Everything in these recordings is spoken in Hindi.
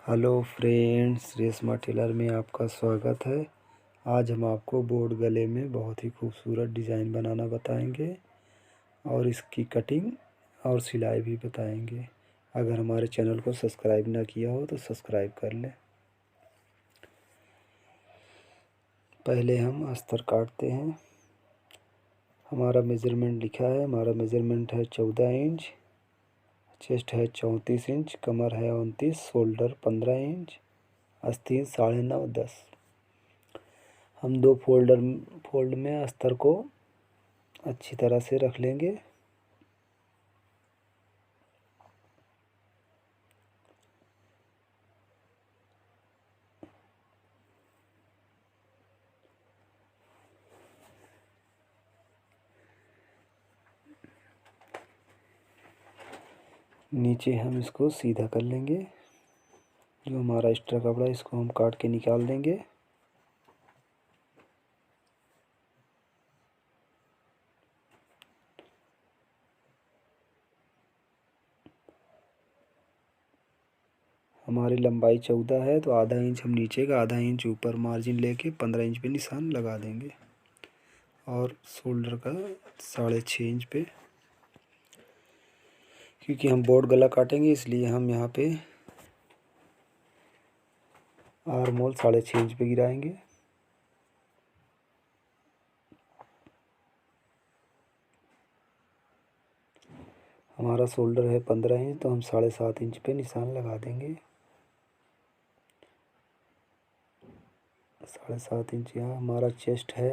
हेलो फ्रेंड्स, रेशमा टेलर में आपका स्वागत है। आज हम आपको बोर्ड गले में बहुत ही खूबसूरत डिज़ाइन बनाना बताएंगे और इसकी कटिंग और सिलाई भी बताएंगे। अगर हमारे चैनल को सब्सक्राइब ना किया हो तो सब्सक्राइब कर लें। पहले हम अस्तर काटते हैं। हमारा मेज़रमेंट लिखा है। हमारा मेज़रमेंट है 14 इंच, चेस्ट है 34 इंच, कमर है 29, शोल्डर 15 इंच, आस्तीन 9.5 10। हम दो फोल्ड में अस्तर को अच्छी तरह से रख लेंगे। नीचे हम इसको सीधा कर लेंगे। जो हमारा एक्स्ट्रा कपड़ा है इसको हम काट के निकाल देंगे। हमारी लंबाई 14 है तो आधा इंच हम नीचे का, आधा इंच ऊपर मार्जिन लेके 15 इंच पे निशान लगा देंगे और शोल्डर का 6.5 इंच पे, क्योंकि हम बोर्ड गला काटेंगे इसलिए हम यहाँ पे आर्म होल 6.5 इंच पे गिराएंगे। हमारा शोल्डर है 15 इंच तो हम 7.5 इंच पे निशान लगा देंगे। 7.5 इंच यहाँ। हमारा चेस्ट है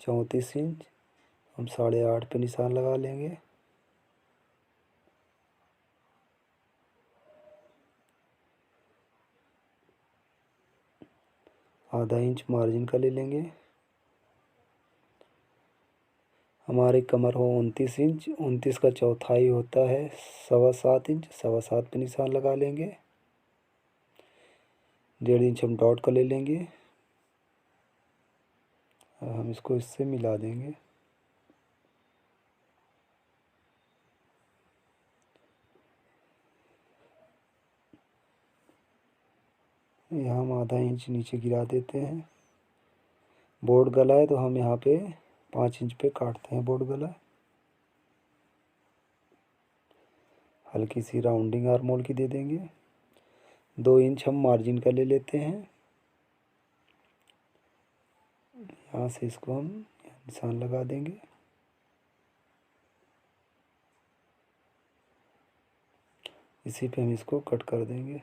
34 इंच, हम 8.5 पे निशान लगा लेंगे। आधा इंच मार्जिन का ले लेंगे। हमारी कमर हो 29 इंच, 29 का चौथाई होता है 7.25 इंच, 7.25 पे निशान लगा लेंगे। 1.5 इंच हम डॉट का ले लेंगे और हम इसको इससे मिला देंगे। यहाँ हम आधा इंच नीचे गिरा देते हैं। बोर्ड गला है तो हम यहाँ पे 5 इंच पे काटते हैं बोर्ड गला। हल्की सी राउंडिंग आर्म होल की दे देंगे। 2 इंच हम मार्जिन का ले लेते हैं। यहाँ से इसको हम निशान लगा देंगे। इसी पे हम इसको कट कर देंगे।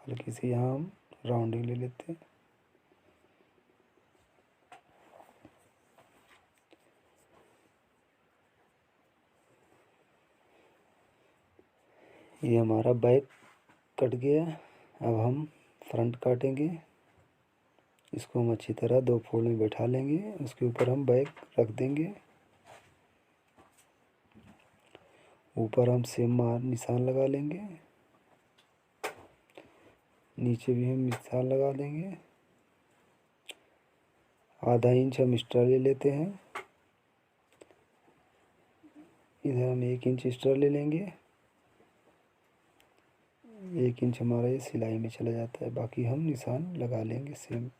हल्की सी यहाँ हम राउंडिंग ले लेते हैं। ये हमारा बैक कट गया। अब हम फ्रंट काटेंगे। इसको हम अच्छी तरह 2 फोल्ड में बैठा लेंगे। उसके ऊपर हम बैक रख देंगे। ऊपर हम सेम निशान लगा लेंगे। नीचे भी हम निशान लगा देंगे। आधा इंच हम एक्स्ट्रा ले लेते हैं। इधर हम 1 इंच एक्स्ट्रा ले लेंगे। 1 इंच हमारा ये सिलाई में चला जाता है, बाकी हम निशान लगा लेंगे सेम।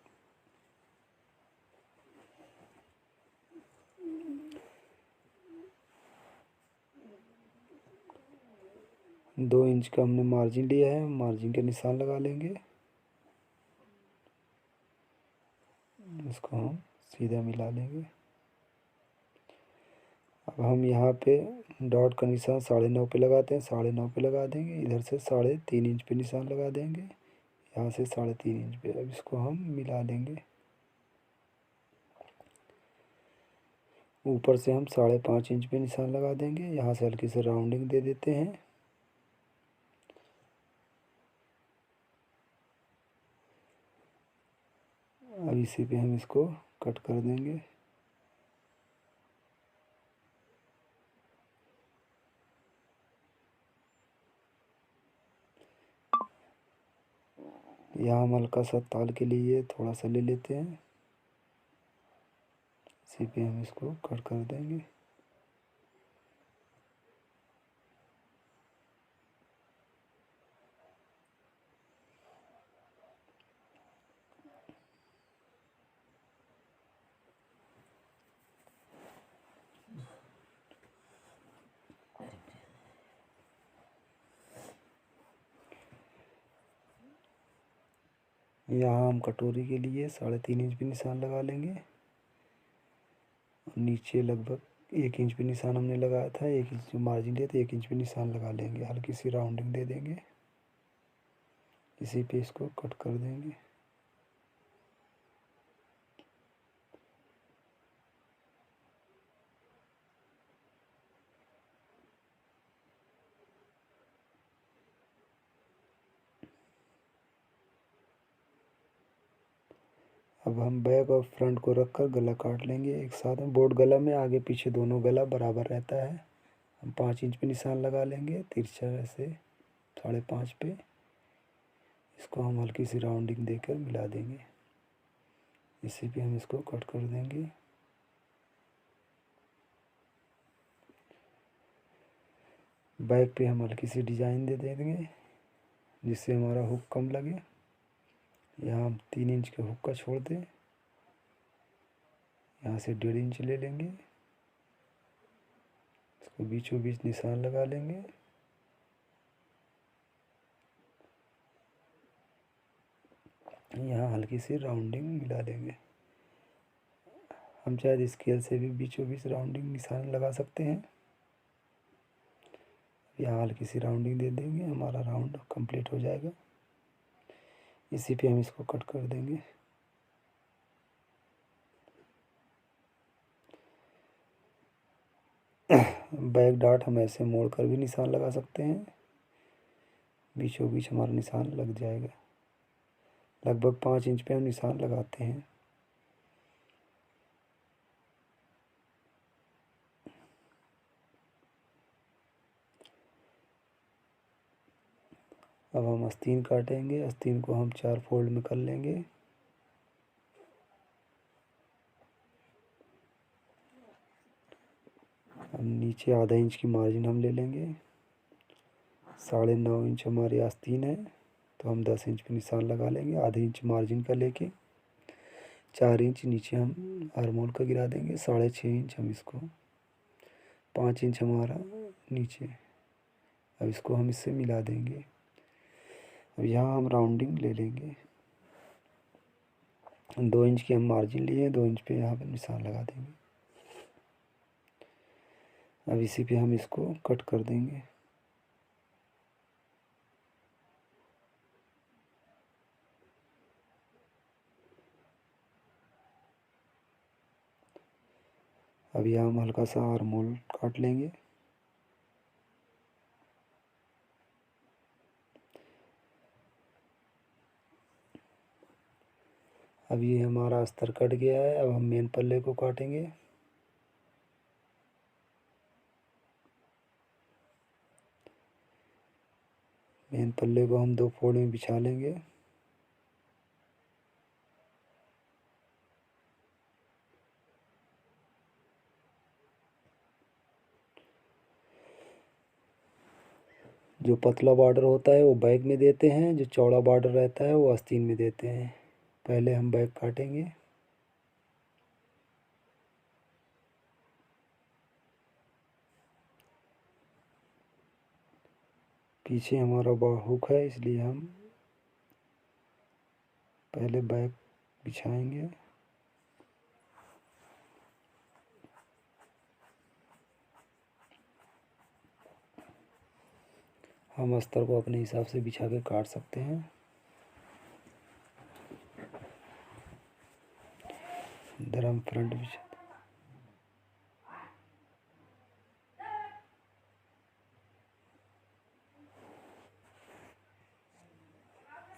दो इंच का हमने मार्जिन लिया है, मार्जिन के निशान लगा लेंगे। इसको हम सीधा मिला लेंगे। अब हम यहाँ पे डॉट का निशान 9.5 पे लगाते हैं, 9.5 पे लगा देंगे। इधर से 3.5 इंच पे निशान लगा देंगे। यहाँ से 3.5 इंच पे। अब इसको हम मिला लेंगे। ऊपर से हम 5.5 इंच पे निशान लगा देंगे। यहाँ से हल्की से राउंडिंग दे देते हैं। अब इसी पे हम इसको कट कर देंगे। यहाँ हम हल्का सा ताल के लिए थोड़ा सा ले लेते हैं। इसी पे हम इसको कट कर देंगे। 。 . . . . . . . . . . . . . . . . . . . . . . . . . . . . . . . . . . . . . . . . . . . . . . . . . . . . . . . . यहाँ हम कटोरी के लिए 3.5 इंच पे निशान लगा लेंगे। और नीचे लगभग 1 इंच पे निशान हमने लगाया था, 1 इंच जो मार्जिन दिया तो 1 इंच पे निशान लगा लेंगे। हल्की सी राउंडिंग दे देंगे, इसी पे इसको कट कर देंगे। अब हम बैक और फ्रंट को रखकर गला काट लेंगे एक साथ में। बोर्ड गला में आगे पीछे दोनों गला बराबर रहता है। हम 5 इंच पे निशान लगा लेंगे, तिरछा ऐसे 5.5 पे। इसको हम हल्की सी राउंडिंग देकर मिला देंगे, इसी पे हम इसको कट कर देंगे। बैक पे हम हल्की सी डिज़ाइन दे देंगे जिससे हमारा हुक कम लगे। यहाँ हम 3 इंच के हुक का छोड़ दें, यहाँ से 1.5 इंच ले लेंगे, इसको बीचों बीच निशान लगा लेंगे। यहाँ हल्की सी राउंडिंग मिला लेंगे। हम चाहे स्केल से भी बीचों बीच राउंडिंग निशान लगा सकते हैं। यहाँ हल्की सी राउंडिंग दे देंगे, हमारा राउंड कंप्लीट हो जाएगा। इसी पे हम इसको कट कर देंगे। बैक डार्ट हम ऐसे मोड़ कर भी निशान लगा सकते हैं, बीचों बीच हमारा निशान लग जाएगा। लगभग 5 इंच पे हम निशान लगाते हैं। अब हम आस्तीन काटेंगे। आस्तीन को हम 4 फोल्ड में कर लेंगे। अब नीचे आधा इंच की मार्जिन हम ले लेंगे। 9.5 इंच हमारी आस्तीन है, तो हम 10 इंच पे निशान लगा लेंगे। आधे इंच मार्जिन का लेके 4 इंच नीचे हम आर्मोल का गिरा देंगे। 6.5 इंच हम इसको, 5 इंच हमारा नीचे। अब इसको हम इससे मिला देंगे। अब यहाँ हम राउंडिंग ले लेंगे। 2 इंच की हम मार्जिन लिए, 2 इंच पे यहाँ पे निशान लगा देंगे। अब इसी पे हम इसको कट कर देंगे। अब यहाँ हम हल्का सा आर्मोल काट लेंगे। अब ये हमारा अस्तर कट गया है। अब हम मेन पल्ले को काटेंगे। मेन पल्ले को हम 2 फोल्ड में बिछा लेंगे। जो पतला बॉर्डर होता है वो बैक में देते हैं, जो चौड़ा बॉर्डर रहता है वो आस्तीन में देते हैं। पहले हम बैक काटेंगे। पीछे हमारा हुक है, इसलिए हम पहले बैक बिछाएंगे। हम अस्तर को अपने हिसाब से बिछा के काट सकते हैं। इधर हम फ्रंट बिछा,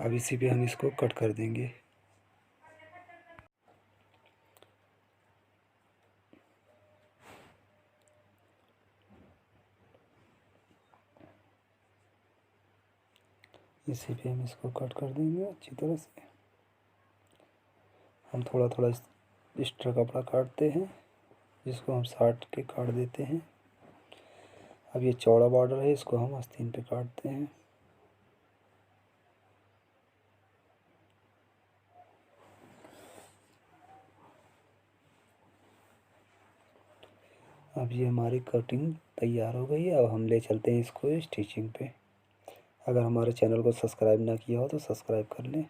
अब इसी पे हम इसको कट कर देंगे। इसी पे हम इसको कट कर देंगे अच्छी तरह से। हम थोड़ा थोड़ा एक्स्ट्रा कपड़ा काटते हैं, जिसको हम साट के काट देते हैं। अब ये चौड़ा बॉर्डर है, इसको हम आस्तीन पे काटते हैं। अब ये हमारी कटिंग तैयार हो गई है। अब हम ले चलते हैं इसको स्टिचिंग पे। अगर हमारे चैनल को सब्सक्राइब ना किया हो तो सब्सक्राइब कर लें।